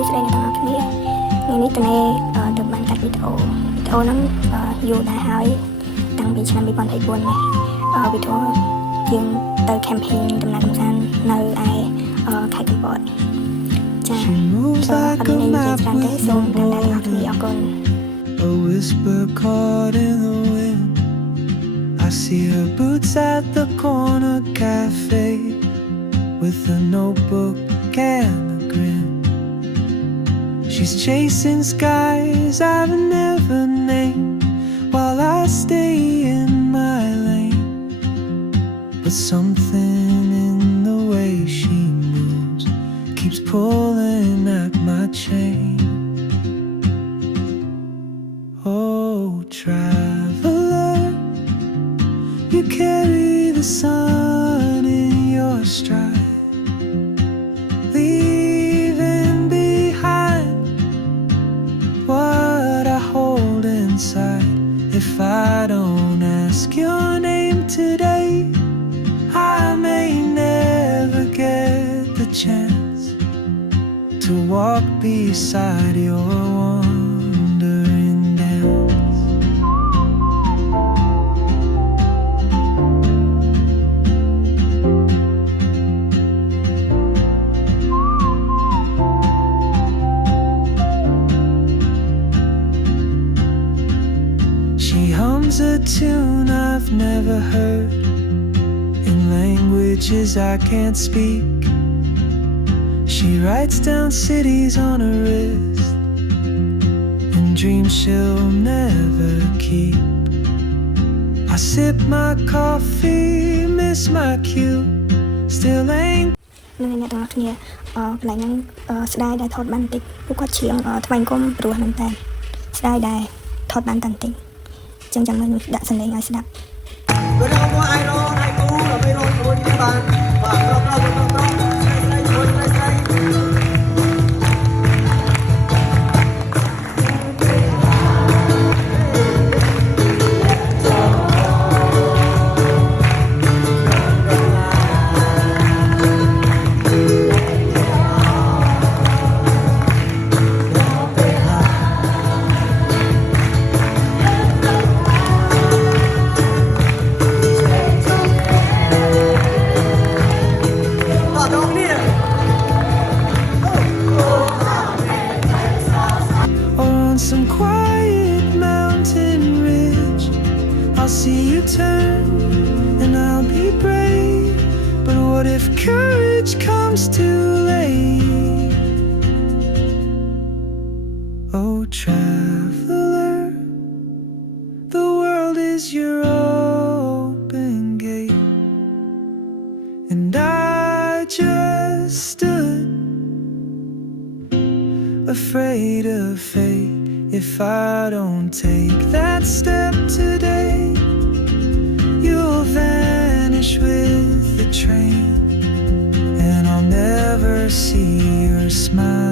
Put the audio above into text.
សួស្តីអ្នកទាំងអស់គ្នាថ្ងៃនេះតនេទៅបានកាត់វីដេអូហ្នឹងយូរដែរហើយតាំងពីឆ្នាំ2024នេះវីដេអូយើងទៅ camping ដំណើរកម្សាន្តនៅឯខេត្តកំពតចា៎អត់មាននិយាយច្រើនទេសូមតាមដានអ្នកគ្នាអរគុណ A whisper caught in the wind. I see her boots at the corner cafe with a notebook and a grin. She's chasing skies I've never named while I stay in my lane. But something in the way she moves keeps pulling at my chain. Oh, traveler, you carry the sun in your stride, leaving behind what I hold inside. If I don't ask your name today, I may never get the chance to walk beside your wandering dance. She hums a tune I've never heard in languages I can't speak. She writes down cities on her wrist and dreams she'll never keep. I sip my coffee, miss my cue, still ain't នឹងអ្នកទាំងអស់គ្នាកន្លែងហ្នឹងស្ដាយដែលថតបានបន្តិចពួកគាត់ច្រៀងថ្វាយគុំព្រោះហ្នឹងតែស្ដាយដែលថតបានតែបន្តិចអញ្ចឹងចាំមើលដាក់សំឡេងឲ្យស្ដាប់ some quiet mountain ridge. I'll see you turn and I'll be brave. But what if courage comes too late? Oh, traveler, the world is your open gate, and I just stood afraid of fate. If I don't take that step today, you'll vanish with the train, and I'll never see your smile.